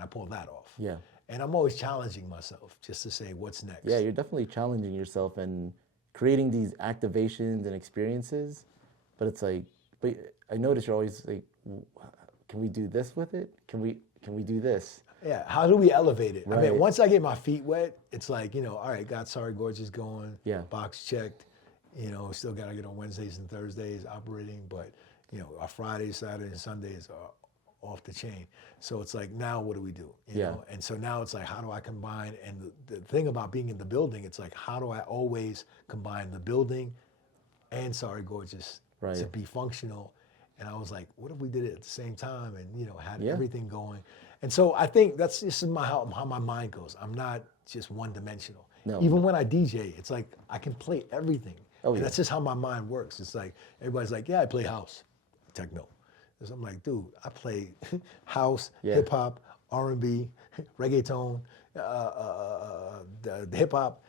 can I pull that off? Yeah. And I'm always challenging myself just to say, what's next? Yeah, you're definitely challenging yourself and creating these activations and experiences. But it's like, but I notice you're always like, can we do this with it? Can we do this? Yeah, how do we elevate it? I Right. mean, once I get my feet wet, it's like, all right, got Sorry Gorgeous going, Yeah. box checked, still got to get on Wednesdays and Thursdays operating, but, our Fridays, Saturdays, and Sundays are off the chain. So it's like, now what do we do? You know? And so now it's like, how do I combine? And the thing about being in the building, it's like, how do I always combine the building and Sorry Gorgeous to be functional? And I was like, what if we did it at the same time and, had everything going? And so I think this is how my mind goes. I'm not just one dimensional. No. Even when I DJ, it's like I can play everything. Oh, and that's just how my mind works. It's like, everybody's like, yeah, I play house, techno. So I'm like, dude, I play house, hip hop, R&B, reggaeton, the hip hop,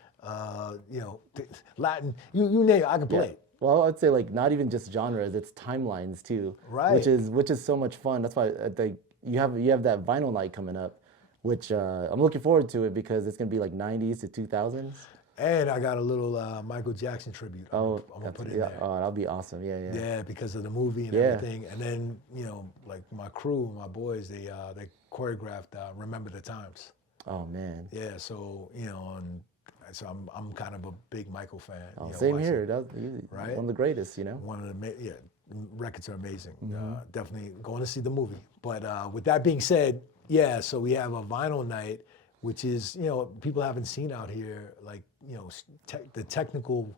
Latin, you name it, I can play it. Well, I'd say like not even just genres, it's timelines too. Right. Which is so much fun. That's why you have that vinyl night coming up, which I'm looking forward to it because it's gonna be like 90s to 2000s. And I got a little Michael Jackson tribute. I'm gonna put it in there. Oh, that'll be awesome. Yeah. Yeah, because of the movie and everything. And then like my crew, my boys, they choreographed "Remember the Times." Oh man. Yeah, so and so I'm kind of a big Michael fan. Oh, same here. Right? One of the greatest, One of the records are amazing. Definitely going to see the movie. But with that being said, so we have a vinyl night, which is people haven't seen out here, like the technical,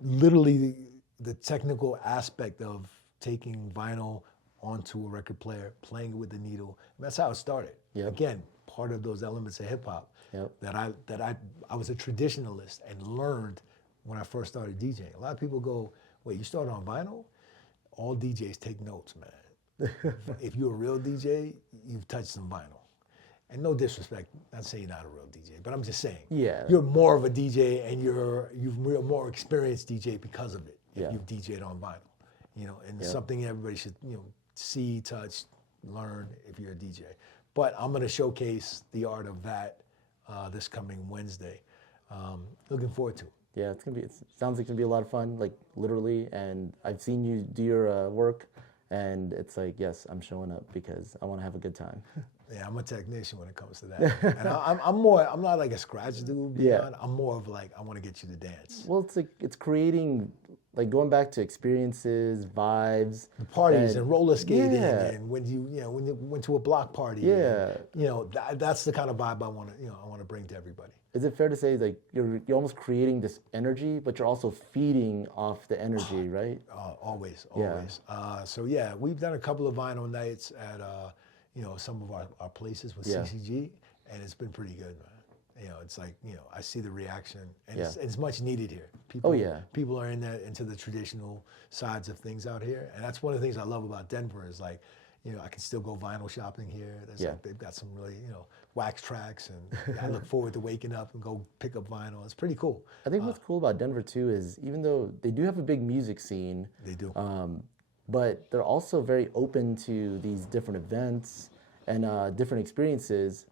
literally the technical aspect of taking vinyl onto a record player, playing it with the needle. And that's how it started. Yep. Again, part of those elements of hip hop that I was a traditionalist and learned when I first started DJing. A lot of people go, wait, you started on vinyl? All DJs take notes, man. If you're a real DJ, you've touched some vinyl. And no disrespect, not saying you're not a real DJ, but I'm just saying, you're more of a DJ and you're a more experienced DJ because of it. If you've DJed on vinyl, and it's something everybody should, see, touch, learn if you're a DJ. But I'm going to showcase the art of that this coming Wednesday. Looking forward to it. Yeah, it sounds like it's gonna be a lot of fun, like literally. And I've seen you do your work, and it's like, yes, I'm showing up because I want to have a good time. Yeah, I'm a technician when it comes to that. And I'm not like a scratch dude. I'm more of like, I want to get you to dance. Well, it's like, it's creating, like going back to experiences, vibes. The parties and roller skating and when you went to a block party. And, that's the kind of vibe I want to bring to everybody. Is it fair to say like you're almost creating this energy, but you're also feeding off the energy, right? Always. So we've done a couple of vinyl nights at some of our places with CCG, and it's been pretty good, man. It's like I see the reaction, and it's much needed here. People are into the traditional sides of things out here, and that's one of the things I love about Denver is like, I can still go vinyl shopping here. Like, they've got some really wax tracks, and I look forward to waking up and go pick up vinyl. It's pretty cool. I think what's cool about Denver too is even though they do have a big music scene, they do. But they're also very open to these different events and different experiences.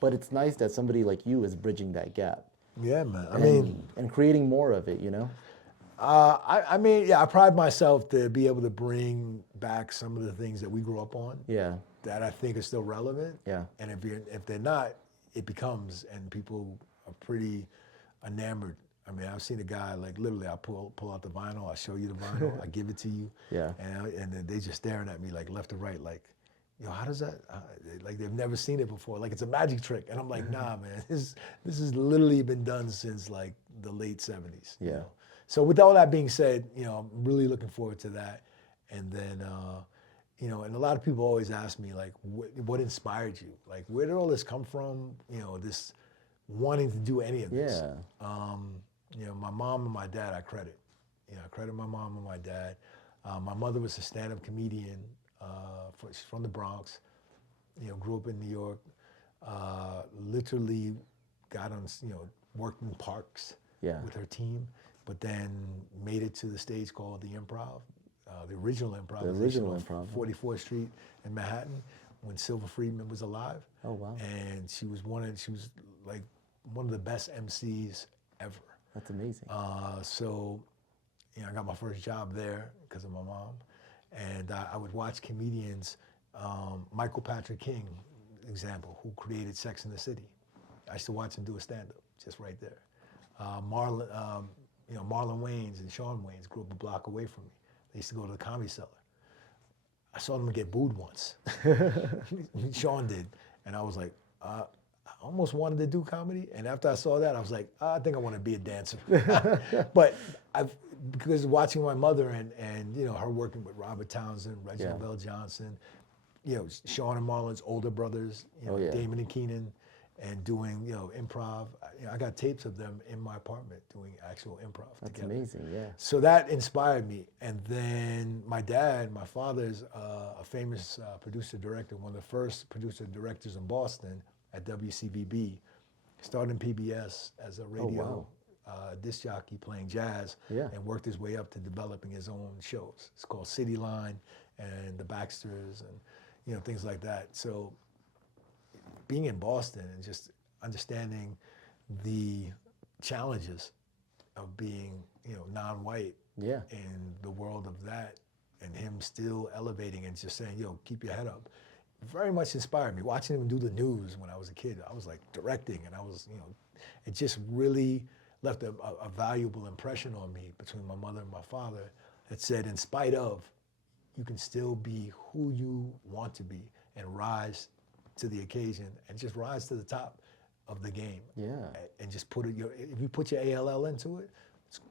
But it's nice that somebody like you is bridging that gap. Yeah, man. And creating more of it, I pride myself to be able to bring back some of the things that we grew up on. Yeah. That I think are still relevant. Yeah. And if they're not, it becomes, and people are pretty enamored. I mean, I've seen a guy, like literally, I pull out the vinyl, I show you the vinyl, I give it to you. Yeah. And then they just staring at me like left to right, like, how does that, like they've never seen it before. Like it's a magic trick. And I'm like, nah, man, this has literally been done since like the late 70s. Yeah. So with all that being said, I'm really looking forward to that. And then, and a lot of people always ask me like, what inspired you? Like, where did all this come from? This wanting to do any of this. Yeah. My mom and my dad, I credit. I credit my mom and my dad. My mother was a stand-up comedian. She's from the Bronx. Grew up in New York. Literally got on, worked in parks with her team, but then made it to the stage called the Improv, the original Improv. The original Improv. 44th Street in Manhattan. when Silver Friedman was alive. Oh, wow. And she was like one of the best MCs ever. That's amazing. So, you know, I got my first job there because of my mom. And I would watch comedians, Michael Patrick King, example, who created Sex and the City. I used to watch him do a stand-up, just right there. Marlon Wayans and Sean Wayans grew up a block away from me. They used to go to the Comedy Cellar. I saw them get booed once. Sean did. And I was like, I almost wanted to do comedy. And after I saw that, I was like, I think I want to be a dancer. But because watching my mother and you know, her working with Robert Townsend, Reginald Bell Johnson, you know, Sean and Marlon's older brothers, you know, Damon and Keenan, and doing, you know, improv. You know, I got tapes of them in my apartment doing actual improv That's together. amazing, yeah. So that inspired me. And then my father's a famous producer-director, one of the first producer-directors in Boston at WCVB. Started in PBS as a radio disc jockey playing jazz, and worked his way up to developing his own shows. It's called City Line and The Baxters and, you know, things like that. So being in Boston and just understanding the challenges of being, you know, non-white in the world of that, and him still elevating and just saying, yo, keep your head up, very much inspired me. Watching him do the news when I was a kid, I was like directing, and I was, you know, it just really left a valuable impression on me between my mother and my father that said, in spite of, you can still be who you want to be and rise to the occasion and just rise to the top of the game. Yeah. And just put it, if you put your ALL into it,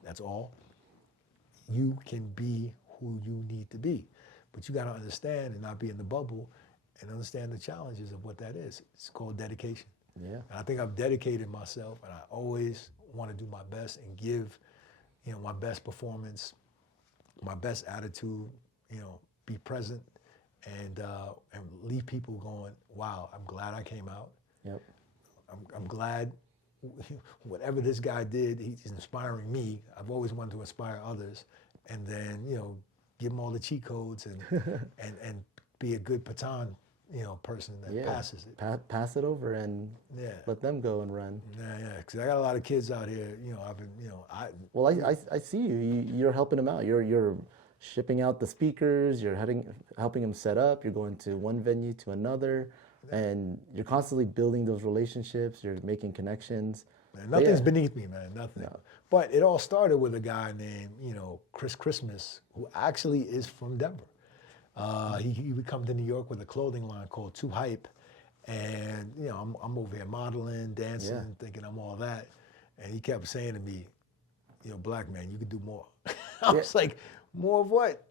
that's all. You can be who you need to be. But you got to understand and not be in the bubble and understand the challenges of what that is. It's called dedication. Yeah. And I think I've dedicated myself, and I always want to do my best and give, you know, my best performance, my best attitude, you know, be present, and leave people going, wow, I'm glad I came out. Yep. I'm glad whatever this guy did, he's inspiring me. I've always wanted to inspire others, and then, you know, give them all the cheat codes and and be a good baton, you know, person that passes it. Pass it over and let them go and run. Yeah, because I got a lot of kids out here. You know, I've been, you know, Well, I see you. You're helping them out. You're shipping out the speakers. You're helping them set up. You're going to one venue to another, and you're constantly building those relationships. You're making connections. Man, nothing's beneath me, man. Nothing. No. But it all started with a guy named, you know, Chris Christmas, who actually is from Denver. He would come to New York with a clothing line called Too Hype, and you know, I'm over here modeling, dancing, thinking I'm all that, and he kept saying to me, you know, black man, you could do more. I was like, more of what?